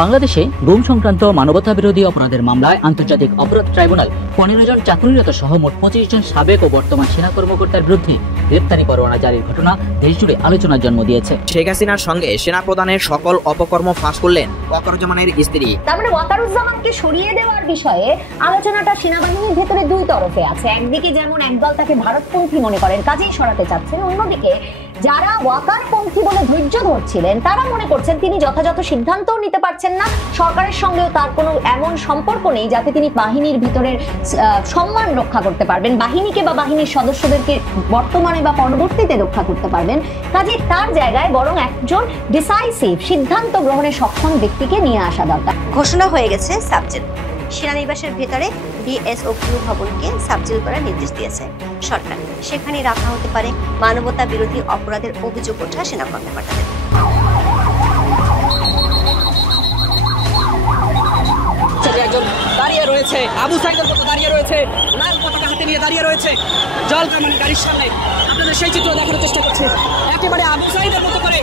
বাংলাদেশে গুম সংক্রান্ত মানবতা বিরোধী অপরাধের মামলায় আন্তর্জাতিক অপরাধ ট্রাইব্যুনাল 15 জন চাকরিরত সহ মোট 25 জন সাবেক ও বর্তমান সেনা কর্মকর্তার বিরুদ্ধে গ্রেপ্তারি পরোয়ানা জারির ঘটনা দেশজুড়ে আলোচনার জন্ম দিয়েছে। শেখ হাসিনার সঙ্গে সেনা প্রধানের সকল অপকর্ম ফাঁস করলেন ওয়াকারুজ্জামানের স্ত্রী। তার মানে ওয়াকারুজ্জামানকে সরিয়ে দেওয়ার বিষয়ে আলোচনাটা সেনাবাহিনীর ভেতরে দুই তরফে আছে। একদিকে যেমন একদল তাকে ভারতপন্থী মনে করেন, কাজেই সরাতে চাচ্ছেন, অন্যদিকে যারা ওয়াকারপন্থী বলে ধৈর্য ধরছিলেন তারা মনে করছেন তিনি যথাযথ সিদ্ধান্তও নিতে পারছেন না, সরকারের সঙ্গেও তার কোনো এমন সম্পর্ক নেই যাতে তিনি বাহিনীর ভিতরের সম্মান রক্ষা করতে পারবেন, বাহিনীকে বা বাহিনীর সদস্যদেরকে বর্তমানে বা পরবর্তীতে রক্ষা করতে পারবেন। কাজেই তার জায়গায় বরং একজন ডিসাইসিভ সিদ্ধান্ত গ্রহণে সক্ষম ব্যক্তিকে নিয়ে আসা দরকার। ঘোষণা হয়ে গেছে সাবজেল। সেনানিবাসের ভেতরে ডিএসওপিউ ভবনকে সাবজেল করার নির্দেশ দিয়েছে সরকার। সেখানে রাখা হতে পারে মানবতা বিরোধী অপরাধের অভিযোগ ওঠা সেনা কর্মকর্তাদের। দাঁড়িয়ে রয়েছে আবু সাইদের মতো দাঁড়িয়ে রয়েছে, লাল পতাকা হাতে নিয়ে দাঁড়িয়ে রয়েছে জলকামান গাড়ির সামনে। আপনাদের সেই চিত্র দেখানোর চেষ্টা করছে একেবারে আবু সাইদের মতো করে।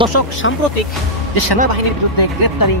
দর্শক, সাম্প্রতিক যে সেনাবাহিনীর বিরুদ্ধে গ্রেপ্তারি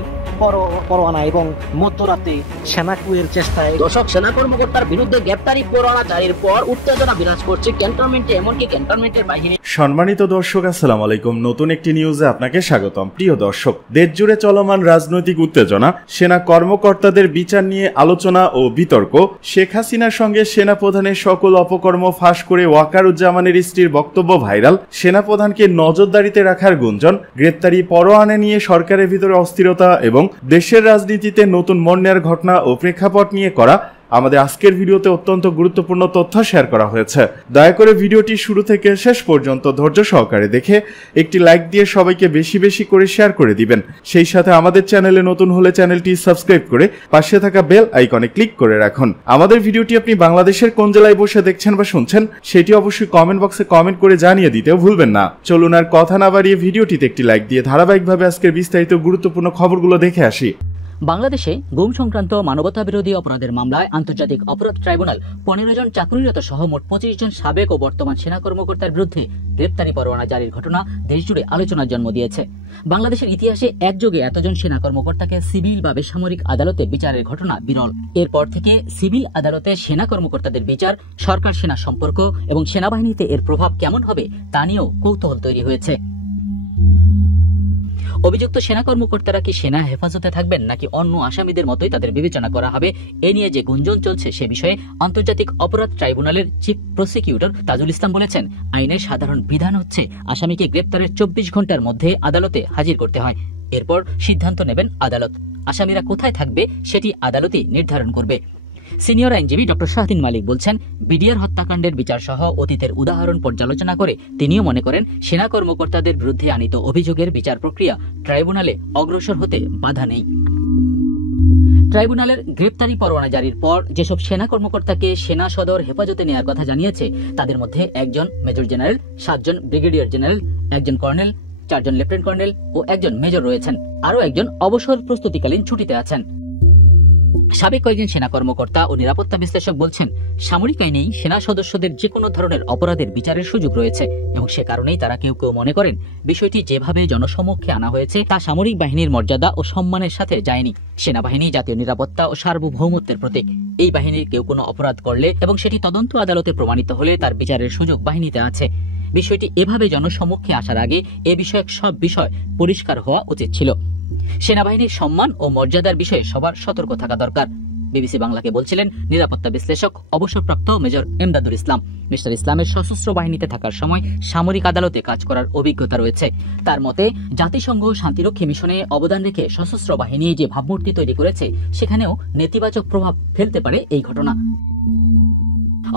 পরোয়ানা এবং মধ্যরাতে সেনা কুয়ের চেষ্টায় সেনা কর্মকর্তার বিরুদ্ধে গ্রেপ্তারি পরোয়ানা জারির পর উত্তেজনা বিরাজ করছে ক্যান্টনমেন্টে, এমনকি ক্যান্টনমেন্টের বাহিনী। সম্মানিত দর্শক, আসসালামু আলাইকুম। নতুন একটি নিউজে আপনাকে স্বাগতম। প্রিয় দর্শক, দেশজুড়ে চলমান রাজনৈতিক উত্তেজনা, সেনা কর্মকর্তাদের বিচার নিয়ে আলোচনা ও বিতর্ক, শেখ হাসিনার সঙ্গে সেনা প্রধানের সকল অপকর্ম ফাঁস করে ওয়াকারুজ্জামানের স্ত্রীর বক্তব্য ভাইরাল, সেনাপ্রধানকে নজরদারিতে রাখার গুঞ্জন, গ্রেপ্তারি পরোয়ানা নিয়ে সরকারের ভিতরে অস্থিরতা এবং দেশের রাজনীতিতে নতুন মোড় নেওয়ার ঘটনা ও প্রেক্ষাপট নিয়ে করা আমাদের আজকের ভিডিওতে অত্যন্ত গুরুত্বপূর্ণ তথ্য শেয়ার করা হয়েছে। দয়া করে ভিডিওটি শুরু থেকে শেষ পর্যন্ত ধৈর্য সহকারে দেখে একটি লাইক দিয়ে সবাইকে বেশি বেশি করে শেয়ার করে দিবেন। সেই সাথে আমাদের চ্যানেলে নতুন হলে চ্যানেলটি সাবস্ক্রাইব করে পাশে থাকা বেল আইকনে ক্লিক করে রাখুন। আমাদের ভিডিওটি আপনি বাংলাদেশের কোন জেলায় বসে দেখছেন বা শুনছেন সেটি অবশ্যই কমেন্ট বক্সে কমেন্ট করে জানিয়ে দিতেও ভুলবেন না। চলুন আর কথা না বাড়িয়ে ভিডিওটিতে একটি লাইক দিয়ে ধারাবাহিকভাবে আজকের বিস্তারিত গুরুত্বপূর্ণ খবরগুলো দেখে আসি। বাংলাদেশে গুম সংক্রান্ত মানবতা বিরোধী অপরাধের মামলায় আন্তর্জাতিক অপরাধ ট্রাইব্যুনাল 15 জন চাকরিরত সহ মোট 25 জন সাবেক ও বর্তমান সেনা কর্মকর্তার বিরুদ্ধে গ্রেপ্তারি পরোয়ানা জারির ঘটনা দেশজুড়ে আলোচনার জন্ম দিয়েছে। বাংলাদেশের ইতিহাসে একযোগে এতজন সেনা কর্মকর্তাকে সিভিল বা বেসামরিক আদালতে বিচারের ঘটনা বিরল। এরপর থেকে সিভিল আদালতে সেনা কর্মকর্তাদের বিচার, সরকার সেনা সম্পর্ক এবং সেনাবাহিনীতে এর প্রভাব কেমন হবে তা নিয়েও কৌতূহল তৈরি হয়েছে। অভিযুক্ত সেনা কর্মকর্তারা কি সেনা হেফাজতে থাকবেন নাকি অন্য আসামিদের মতোই তাদের বিবেচনা করা হবে, এ নিয়ে যে গুঞ্জন চলছে সে বিষয়ে আন্তর্জাতিক অপরাধ ট্রাইব্যুনালের চিফ প্রসিকিউটর তাজুল ইসলাম বলেছেন, আইনের সাধারণ বিধান হচ্ছে আসামিকে গ্রেপ্তারের 24 ঘন্টার মধ্যে আদালতে হাজির করতে হয়। এরপর সিদ্ধান্ত নেবেন আদালত। আসামিরা কোথায় থাকবে সেটি আদালতই নির্ধারণ করবে। সিনিয়র আইনজীবী ডক্টর শাহদিন মালিক বলছেন, বিডিআর হত্যাকাণ্ডের বিচার সহ অতীতের উদাহরণ পর্যালোচনা করে তিনিও মনে করেন সেনা কর্মকর্তাদের বিরুদ্ধে আনিত অভিযোগের বিচার প্রক্রিয়া ট্রাইব্যুনালে অগ্রসর হতে বাধা নেই। ট্রাইব্যুনালের গ্রেপ্তারি পরোয়ানা জারির পর যেসব সেনা কর্মকর্তাকে সেনা সদর হেফাজতে নেওয়ার কথা জানিয়েছে তাদের মধ্যে একজন মেজর জেনারেল, 7 জন ব্রিগেডিয়ার জেনারেল, একজন কর্নেল, 4 জন লেফটেন্যান্ট কর্নেল ও একজন মেজর রয়েছেন। আরও একজন অবসর প্রস্তুতিকালীন ছুটিতে আছেন। সাবেক কয়েকজন সেনা কর্মকর্তা ও নিরাপত্তা বিশ্লেষক বলছেন, সামরিক আইনেই সেনা সদস্যদের যে কোনো ধরনের অপরাধের বিচারের সুযোগ রয়েছে এবং সে কারণেই তারা কেউ কেউ মনে করেন বিষয়টি যেভাবে জনসমক্ষে আনা হয়েছে তা সামরিক বাহিনীর মর্যাদা ও সম্মানের সাথে যায়নি। সেনাবাহিনী জাতীয় নিরাপত্তা ও সার্বভৌমত্বের প্রতীক। এই বাহিনীর কেউ কোনো অপরাধ করলে এবং সেটি তদন্ত আদালতে প্রমাণিত হলে তার বিচারের সুযোগ বাহিনীতে আছে। বিষয়টি এভাবে জনসমক্ষে আসার আগে এ বিষয়ক সব বিষয় পরিষ্কার হওয়া উচিত ছিল। সেনাবাহিনীর সম্মান ও মর্যাদার বিষয়ে সবার সতর্ক থাকা দরকার। বিবিসি বাংলাকে বলছিলেন নিরাপত্তা বিশ্লেষক অবসরপ্রাপ্ত মেজর এমদাদুল ইসলাম। মিস্টার ইসলামের সশস্ত্র বাহিনীতে থাকার সময় সামরিক আদালতে কাজ করার অভিজ্ঞতা রয়েছে। তার মতে, জাতিসংঘ শান্তিরক্ষী মিশনে অবদান রেখে সশস্ত্র বাহিনী যে ভাবমূর্তি তৈরি করেছে সেখানেও নেতিবাচক প্রভাব ফেলতে পারে এই ঘটনা।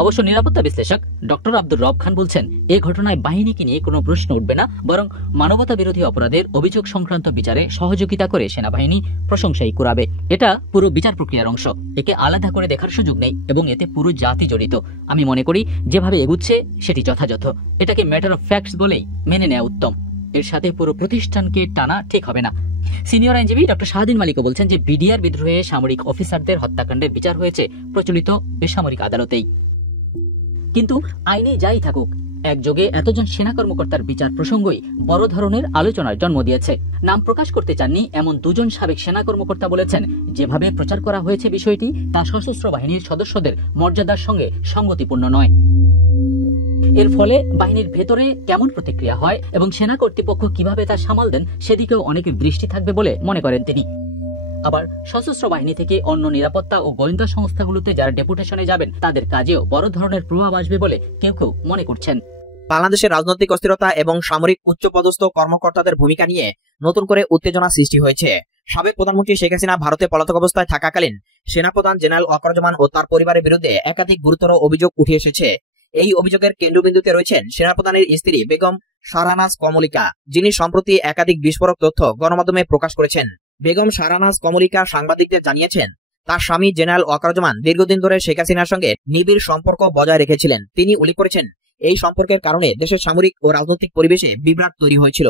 অবশ্য নিরাপত্তা বিশ্লেষক ডক্টর আব্দুর রব খান বলছেন, এই ঘটনায় বাহিনীকে নিয়ে কোনো প্রশ্ন উঠবে না, বরং মানবতা বিরোধী অপরাধের অভিযোগ সংক্রান্ত বিচারে সহযোগিতা করে সেনাবাহিনী প্রশংসাই কুড়াবে। এটা পুরো বিচার প্রক্রিয়ার অংশ, একে আলাদা করে দেখার সুযোগ নেই এবং এতে পুরো জাতি জড়িত। আমি মনে করি যেভাবে এগুচ্ছে সেটি যথাযথ। এটাকে ম্যাটার অফ ফ্যাক্টস বলেই মেনে নেওয়া উত্তম। এর সাথে পুরো প্রতিষ্ঠানকে টানা ঠিক হবে না। সিনিয়র আইনজীবী ডক্টর শাহদিন মালিকও বলছেন যে বিডিআর বিদ্রোহে সামরিক অফিসারদের হত্যাকাণ্ডের বিচার হয়েছে প্রচলিত বেসামরিক আদালতেই। কিন্তু আইনে যাই থাকুক, একযোগে এতজন সেনা কর্মকর্তার বিচার প্রসঙ্গই বড় ধরনের আলোচনার জন্ম দিয়েছে। নাম প্রকাশ করতে চাননি এমন দুজন সাবেক সেনা কর্মকর্তা বলেছেন, যেভাবে প্রচার করা হয়েছে বিষয়টি তা সশস্ত্র বাহিনীর সদস্যদের মর্যাদার সঙ্গে সঙ্গতিপূর্ণ নয়। এর ফলে বাহিনীর ভেতরে কেমন প্রতিক্রিয়া হয় এবং সেনা কর্তৃপক্ষ কিভাবে তা সামাল দেন সেদিকেও অনেকের দৃষ্টি থাকবে বলে মনে করেন তিনি। আবার সশস্ত্র বাহিনী থেকে অন্য নিরাপত্তা ও গোয়েন্দা সংস্থাগুলোতে যারা ডেপুটেশনে যাবেন তাদের কাজেও বড় ধরনের প্রভাব আসবে বলে কেউ কেউ মনে করছেন। বাংলাদেশের রাজনৈতিক অস্থিরতা এবং সামরিক উচ্চপদস্থ কর্মকর্তাদের ভূমিকা নিয়ে নতুন করে উত্তেজনা সৃষ্টি হয়েছে। সাবেক প্রধানমন্ত্রী শেখ হাসিনা ভারতে পলাতক অবস্থায় থাকাকালীন সেনাপ্রধান জেনারেল ওয়াকারুজ্জামান ও তার পরিবারের বিরুদ্ধে একাধিক গুরুতর অভিযোগ উঠে এসেছে। এই অভিযোগের কেন্দ্রবিন্দুতে রয়েছেন সেনাপ্রধানের স্ত্রী বেগম শাহরানাজ কমলিকা, যিনি সম্প্রতি একাধিক বিস্ফোরক তথ্য গণমাধ্যমে প্রকাশ করেছেন। বেগম শাহরানাজ কমলিকা সাংবাদিকদের জানিয়েছেন, তার স্বামী জেনারেল ওয়াকারুজ্জামান দীর্ঘদিন ধরে শেখ হাসিনার সঙ্গে নিবিড় সম্পর্ক বজায় রেখেছিলেন। তিনি উল্লেখ করেছেন, এই সম্পর্কের কারণে দেশের সামরিক ও রাজনৈতিক পরিবেশে বিভ্রাট তৈরি হয়েছিল।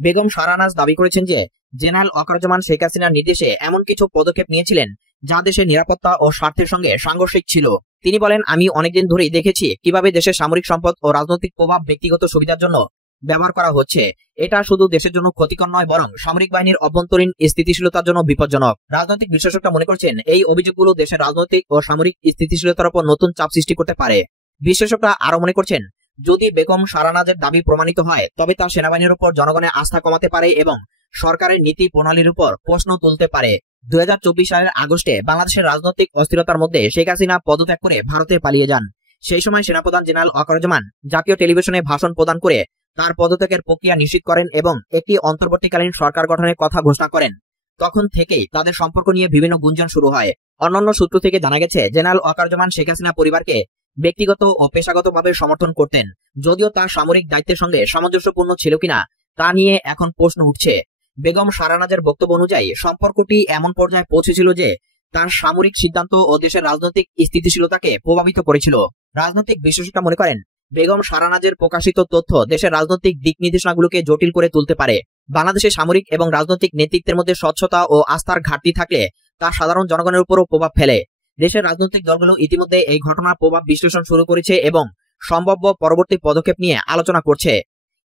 বেগম শাহরানাজ দাবি করেছেন যে জেনারেল ওয়াকারুজ্জামান শেখ হাসিনার নির্দেশে এমন কিছু পদক্ষেপ নিয়েছিলেন যা দেশের নিরাপত্তা ও স্বার্থের সঙ্গে সাংঘর্ষিক ছিল। তিনি বলেন, আমি অনেকদিন ধরেই দেখেছি কিভাবে দেশের সামরিক সম্পদ ও রাজনৈতিক প্রভাব ব্যক্তিগত সুবিধার জন্য ব্যবহার করা হচ্ছে। এটা শুধু দেশের জন্য ক্ষতিকর নয়, বরং সামরিক বাহিনীর অভ্যন্তরীণ স্থিতিশীলতার জন্য বিপজ্জনক। রাজনৈতিক বিশ্লেষকরা মনে করছেন, এই অভিযোগগুলো দেশের রাজনৈতিক ও সামরিক স্থিতিশীলতার উপর নতুন চাপ সৃষ্টি করতে পারে। বিশ্লেষকরা আরো মনে করছেন, যদি বেগম শাহরানাজের দাবি প্রমাণিত হয় তবে তা সেনাবাহিনীর উপর জনগণের আস্থা কমাতে পারে এবং সরকারের নীতি প্রণালীর উপর প্রশ্ন তুলতে পারে। 2024 সালের আগস্টে বাংলাদেশের রাজনৈতিক অস্থিরতার মধ্যে শেখ হাসিনা পদত্যাগ করে ভারতে পালিয়ে যান। সেই সময় সেনাপ্রধান জেনারেল ওয়াকারুজ্জামান জাতীয় টেলিভিশনে ভাষণ প্রদান করে তার পদত্যাগের প্রক্রিয়া নিশ্চিত করেন এবং একটি অন্তর্বর্তীকালীন সরকার গঠনের কথা ঘোষণা করেন। তখন থেকেই তাদের সম্পর্ক নিয়ে বিভিন্ন গুঞ্জন শুরু হয়। অন্যান্য সূত্র থেকে জানা গেছে, জেনারেল ওয়াকারুজ্জামান শেখ হাসিনা পরিবারকে ব্যক্তিগত ও পেশাগতভাবে সমর্থন করতেন, যদিও তার সামরিক দায়িত্বের সঙ্গে সামঞ্জস্যপূর্ণ ছিল কিনা তা নিয়ে এখন প্রশ্ন উঠছে। বেগম শাহরানাজের বক্তব্য অনুযায়ী সম্পর্কটি এমন পর্যায়ে পৌঁছেছিল যে তার সামরিক সিদ্ধান্ত ও দেশের রাজনৈতিক স্থিতিশীলতাকে প্রভাবিত করেছিল। রাজনৈতিক বিশ্লেষকরা মনে করেন, বেগম শাহরানাজের প্রকাশিত তথ্য দেশের রাজনৈতিক দিক নির্দেশনাগুলোকে জটিল করে তুলতে পারে। বাংলাদেশের সামরিক এবং রাজনৈতিক নেতৃত্বের মধ্যে স্বচ্ছতা ও আস্থার ঘাটতি থাকলে তা সাধারণ জনগণের উপরও প্রভাব ফেলে। দেশের রাজনৈতিক দলগুলো ইতিমধ্যে এই ঘটনার প্রভাব বিশ্লেষণ শুরু করেছে এবং সম্ভাব্য পরবর্তী পদক্ষেপ নিয়ে আলোচনা করছে।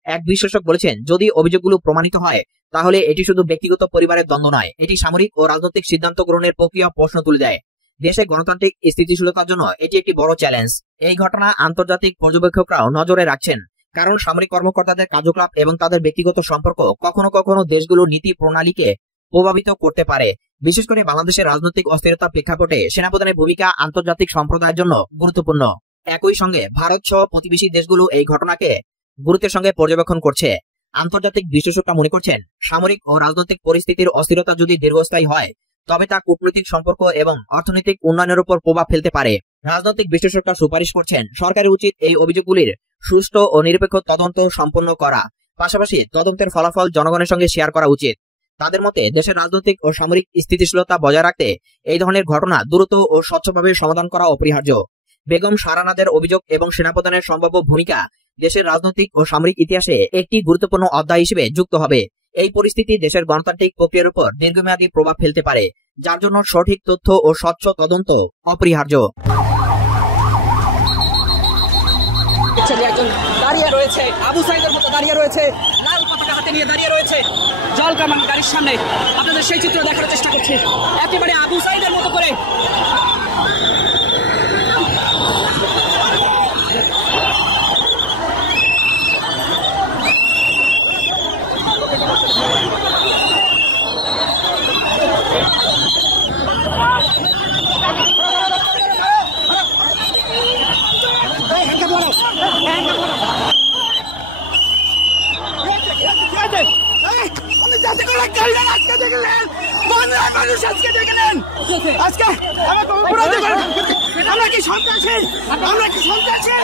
এক বিশ্লেষক বলেছেন, যদি অভিযোগগুলো প্রমাণিত হয় তাহলে এটি শুধু ব্যক্তিগত পরিবারের দ্বন্দ্ব নয়, এটি সামরিক ও রাজনৈতিক সিদ্ধান্ত গ্রহণের প্রক্রিয়া প্রশ্ন তুলে দেয়। দেশে গণতান্ত্রিক স্থিতিশীলতার জন্য এটি একটি বড় চ্যালেঞ্জ। এই ঘটনা আন্তর্জাতিক পর্যবেক্ষকরাও নজরে রাখছেন, কারণ সামরিক কর্মকর্তাদের কার্যকলাপ এবং তাদের ব্যক্তিগত সম্পর্ক কখনো কখনো দেশগুলোর নীতি প্রণালীকে প্রভাবিত করতে পারে। বিশেষ করে বাংলাদেশের রাজনৈতিক অস্থিরতার প্রেক্ষাপটে সেনাপ্রধানের ভূমিকা আন্তর্জাতিক সম্প্রদায়ের জন্য গুরুত্বপূর্ণ। একই সঙ্গে ভারত সহ প্রতিবেশী দেশগুলো এই ঘটনাকে গুরুত্বের সঙ্গে পর্যবেক্ষণ করছে। আন্তর্জাতিক বিশ্লেষকরা মনে করছেন, সামরিক ও রাজনৈতিক পরিস্থিতির অস্থিরতা যদি দীর্ঘস্থায়ী হয় তবে তা কূটনৈতিক সম্পর্ক এবং অর্থনৈতিক উন্নয়নের উপর প্রভাব ফেলতে পারে। রাজনৈতিক বিশ্লেষকরা সুপারিশ করছেন, সরকারের উচিত এই অভিযোগগুলির সুষ্ঠু ও নিরপেক্ষ তদন্ত সম্পন্ন করা, পাশাপাশি তদন্তের ফলাফল জনগণের সঙ্গে শেয়ার করা উচিত। তাদের মতে, দেশের রাজনৈতিক ও সামরিক স্থিতিশীলতা বজায় রাখতে এই ধরনের ঘটনা দ্রুত ও স্বচ্ছভাবে সমাধান করা অপরিহার্য। বেগম শাহরানাজের অভিযোগ এবং সেনাপ্রধানের সম্ভাব্য ভূমিকা দেশের রাজনৈতিক ও সামরিক ইতিহাসে একটি গুরুত্বপূর্ণ অধ্যায় হিসেবে যুক্ত হবে। এই পরিস্থিতি দেশের গণতান্ত্রিক প্রক্রিয়ার উপর দীর্ঘমেয়াদী প্রভাব ফেলতে পারে, যার জন্য সঠিক তথ্য ও স্বচ্ছ তদন্ত অপরিহার্য। একজন দাঁড়িয়ে রয়েছে, আবু সাইদের মতো দাঁড়িয়ে রয়েছে, লাল পতাকা হাতে নিয়ে দাঁড়িয়ে রয়েছে জল কামান গাড়ির সামনে। আপনাদের সেই চিত্র দেখার চেষ্টা করছি, একেবারে আবু সাইদের মতো করে। আমরা কি সন্ত্রাসী? আমরা কি সন্ত্রাসী?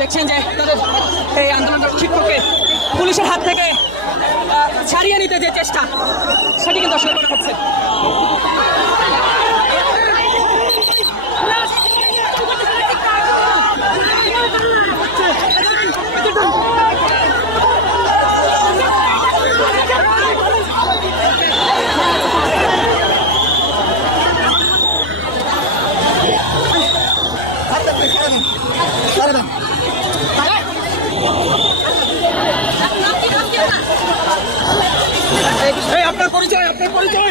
দেখছেন যে তাদের এই আন্দোলনটা ঠিক করতে পুলিশের হাত থেকে ছাড়িয়ে নিতে যে চেষ্টা, সেটি কিন্তু আসলে করা হচ্ছে। আপনার পরিচয়, আপনার পরিচয়,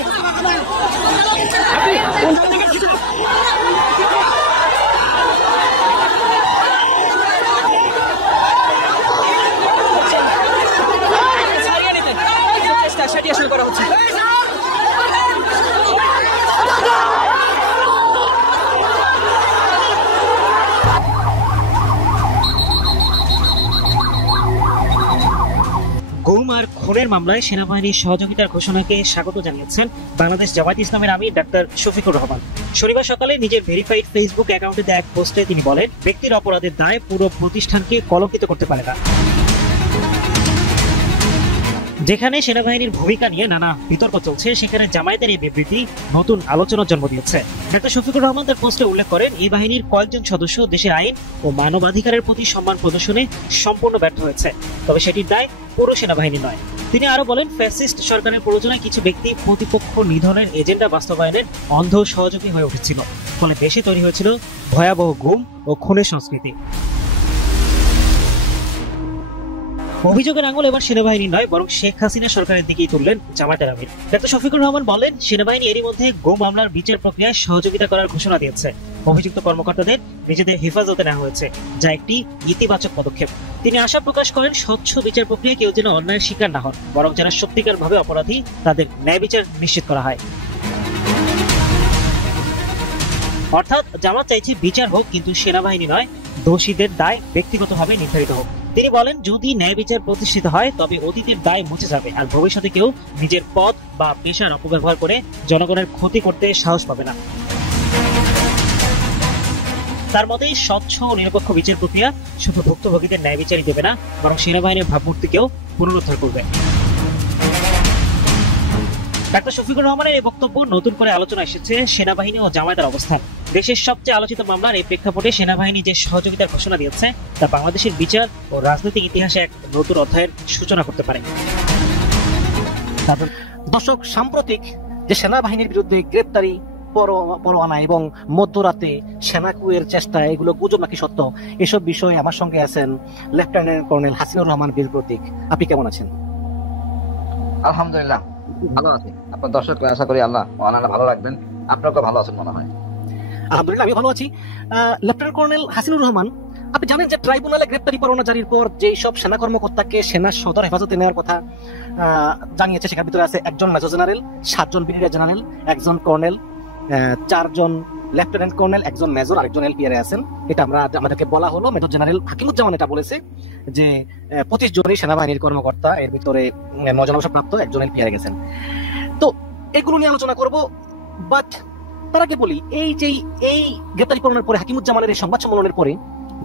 ছাড়িয়ে নিতে চেষ্টা, সেটি আসলে করা হচ্ছে। গুম আর খুনের মামলায় সেনাবাহিনীর সহযোগিতার ঘোষণাকে স্বাগত জানিয়েছেন বাংলাদেশ জামায়াত ইসলামের আমির ডাক্তার শফিকুর রহমান। শনিবার সকালে নিজের ভেরিফাইড ফেসবুক অ্যাকাউন্টে দেয়া এক পোস্টে তিনি বলেন, ব্যক্তির অপরাধের দায় পুরো প্রতিষ্ঠানকে কলঙ্কিত করতে পারে না। যেখানে সেনাবাহিনীর ভূমিকা নিয়ে নানা বিতর্ক চলছে, সেখানে জামায়াতের এই বিবৃতি নতুন আলোচনার জন্ম দিয়েছে। ডাক্তার শফিকুর রহমান তার পোস্টে উল্লেখ করেন, এই বাহিনীর কয়েকজন সদস্য দেশের আইন ও মানবাধিকারের প্রতি সম্মান প্রদর্শনে সম্পূর্ণ ব্যর্থ হয়েছে, তবে সেটির দায় পুরো সেনাবাহিনী নয়। তিনি আরো বলেন, ফ্যাসিস্ট সরকারের প্ররোচনায় কিছু ব্যক্তি প্রতিপক্ষ নিধনের এজেন্ডা বাস্তবায়নের অন্ধ সহযোগী হয়ে উঠেছিল, ফলে দেশে তৈরি হয়েছিল ভয়াবহ গুম ও খুনের সংস্কৃতি। অভিযোগের আঙুল এবার সেনাবাহিনী নয়, বরং শেখ হাসিনা সরকারের দিকেই তুললেন জামায়াতের আমির। ডাক্তার শফিকুর রহমান বলেন, সেনাবাহিনী এরই মধ্যে গুম মামলার বিচার প্রক্রিয়ায় সহযোগিতা করার ঘোষণা দিয়েছে। অভিযুক্ত কর্মকর্তাদের নিজেদের হেফাজতে নেওয়া হয়েছে, যা একটি ইতিবাচক পদক্ষেপ। তিনি আশা প্রকাশ করেন, স্বচ্ছ বিচার প্রক্রিয়া কেউ যেন অন্যায়ের শিকার না হন, বরং যারা সত্যিকার ভাবে অপরাধী তাদের ন্যায় বিচার নিশ্চিত করা হয়। অর্থাৎ জামাত চাইছে বিচার হোক, কিন্তু সেনাবাহিনী নয়, দোষীদের দায় ব্যক্তিগতভাবে নির্ধারিত হোক। তিনি বলেন, যদি ন্যায় বিচার প্রতিষ্ঠিত হয় তবে অতীতের দায় মুছে যাবে, আর ভবিষ্যতে কেউ নিজের পদ বা পেশার অপব্যবহার করে জনগণের ক্ষতি করতে সাহস পাবে না। তার মতে, স্বচ্ছ ও নিরপেক্ষ বিচার প্রক্রিয়া শুধু ভুক্তভোগীদের ন্যায় বিচারই দেবে না, বরং সেনাবাহিনীর ভাবমূর্তিকেও পুনরুদ্ধার করবে। ডাক্তার শফিকুর রহমানের এই বক্তব্য নতুন করে আলোচনা এসেছে সেনাবাহিনী ও জামায়াতের অবস্থান। দেশের সবচেয়ে আলোচিত মামলার এই প্রেক্ষাপটে সেনাবাহিনী যে সহযোগিতার ঘোষণা দিয়েছে, তা বাংলাদেশের বিচার ও রাজনৈতিক ইতিহাসে এক নতুন অধ্যায়ের সূচনা করতে পারে। দর্শক, সাম্প্রতিক যে সেনাবাহিনীর বিরুদ্ধে গ্রেপ্তারি, পরোয়ানা এবং মধ্যরাতে সেনা কুয়ের চেষ্টা, এগুলো গুজব নাকি সত্য, এসব বিষয়ে আমার সঙ্গে আছেন লেফটেন্যান্ট কর্নেল হাসিনুর রহমান বীর প্রতীক। আপনি কেমন আছেন? আলহামদুলিল্লাহ, ভালো আছি। আপনার দর্শক আশা করি আল্লাহ ভালো রাখবেন। আপনাকে ভালো আছেন মনে হয়? আলহামদুলিল্লাহ, আমি ভালো আছি। লেফটেন্যান্ট কর্নেল হাসিনুর রহমান, আপনি জানেন যে ট্রাইব্যুনালে গ্রেপ্তারি পরোয়ানা জারির পর যেই সব সেনা কর্মকর্তাকে সেনা সদর হেফাজতে নেওয়ার কথা জানিয়েছে, সেখার ভিতরে আছে একজন মেজর জেনারেল, 7 জন ব্রিগেডিয়ার জেনারেল, একজন কর্নেল, 4 জন লেফটেন্যান্ট কর্নেল, একজন মেজর, আরেকজন এলপিআর আছেন। এটা আমাদেরকে বলা হলো। মেজর জেনারেল হাকিমুজ্জামান এটা বলেছে যে 25 জনই সেনাবাহিনীর কর্মকর্তা, এর ভিতরে 9 জন অবসরপ্রাপ্ত, একজন এলপিআর গেছেন। তো এগুলো নিয়ে আলোচনা করব, বাট তার আগে বলি, এই গ্রেপ্তারি পরোয়ানার পরে হাকিমুজ্জামানের এই সংবাদ সম্মেলনের পরে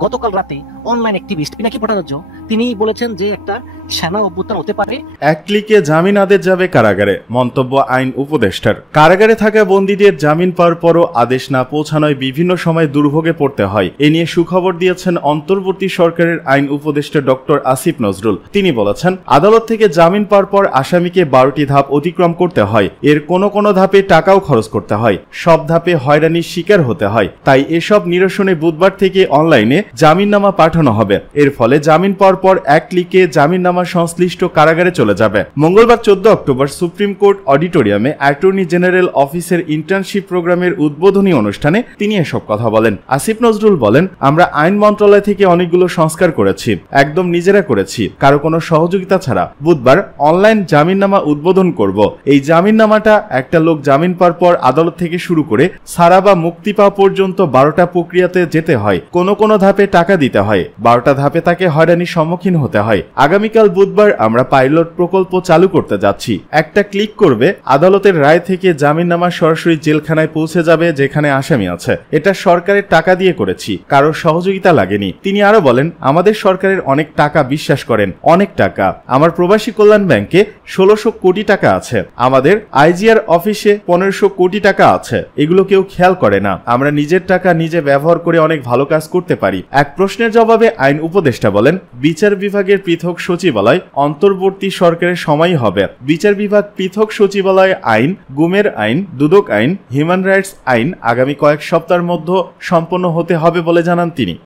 গতকাল রাতে অনলাইন অ্যাক্টিভিস্ট পিনাকি ভট্টাচার্য তিনি বলেছেন যে একটা সেনা অভ্যুত্থান হতে পারে। এক ক্লিকে জামিন আদেশ যাবে কারাগারে, মন্তব্য আইন উপদেষ্টার। কারাগারে থাকা বন্দীদের জামিন পাওয়ার পরও আদেশ না পৌঁছানোয় বিভিন্ন সময় দুর্ভোগে পড়তে হয়। এ নিয়ে সুখবর দিয়েছেন অন্তর্বর্তী সরকারের আইন উপদেষ্টা ডক্টর আসিফ নজরুল। তিনি বলেছেন, আদালত থেকে জামিন পাওয়ার পর আসামিকে 12টি ধাপ অতিক্রম করতে হয়। এর কোনো ধাপে টাকাও খরচ করতে হয়, সব ধাপে হয়রানির শিকার হতে হয়। তাই এসব নিরসনে বুধবার থেকে অনলাইনে জামিননামা পাঠানো হবে। এর ফলে জামিন পাওয়ার পর এক ক্লিকে জামিননামা সংশ্লিষ্ট কারাগারে চলে যাবে। মঙ্গলবার 14 অক্টোবর সুপ্রিম কোর্ট অডিটোরিয়ামে অ্যাটর্নি জেনারেল অফিসের ইন্টার্নশিপ প্রোগ্রামের উদ্বোধনী অনুষ্ঠানে তিনি এসব কথা বলেন। আসিফ নজরুল বলেন, আমরা আইন মন্ত্রণালয় থেকে অনেকগুলো সংস্কার করেছি, একদম নিজেরা করেছি, কারো কোনো সহযোগিতা ছাড়া। বুধবার অনলাইন জামিননামা উদ্বোধন করব। এই জামিননামাটা একটা লোক জামিন পাওয়ার পর আদালত থেকে শুরু করে সারা বা মুক্তি পাওয়া পর্যন্ত 12টা প্রক্রিয়াতে যেতে হয়। কোনো ধাপে টাকা দিতে হয়, 12টা ধাপে তাকে হয়রানির সম্মুখীন হতে হয়। আগামীকাল বুধবার আমরা পাইলট প্রকল্প চালু করতে যাচ্ছি। একটা ক্লিক করবে, আদালতের রায় থেকে জামিননামা সরাসরি জেলখানায় পৌঁছে যাবে যেখানে আসামি আছে। এটা সরকারের টাকা দিয়ে করেছি, কারোর সহযোগিতা লাগেনি। তিনি আরো বলেন, আমাদের সরকারের অনেক টাকা বিশ্বাস করেন, অনেক টাকা। আমার প্রবাসী কল্যাণ ব্যাংকে 1600 কোটি টাকা আছে, আমাদের আইজিআর অফিসে 1500 কোটি টাকা আছে। এগুলো কেউ খেয়াল করে না। আমরা নিজের টাকা নিজে ব্যবহার করে অনেক ভালো কাজ করতে পারি। এক প্রশ্নের জবাবে আইন উপদেষ্টা বলেন, বিচার বিভাগের পৃথক সচিবালয় অন্তর্বর্তী সরকারের সময়ই হবে। বিচার বিভাগ পৃথক সচিবালয় আইন, গুমের আইন, দুদক আইন, হিউম্যান রাইটস আইন আগামী কয়েক সপ্তাহের মধ্যে সম্পন্ন হতে হবে বলে জানান তিনি।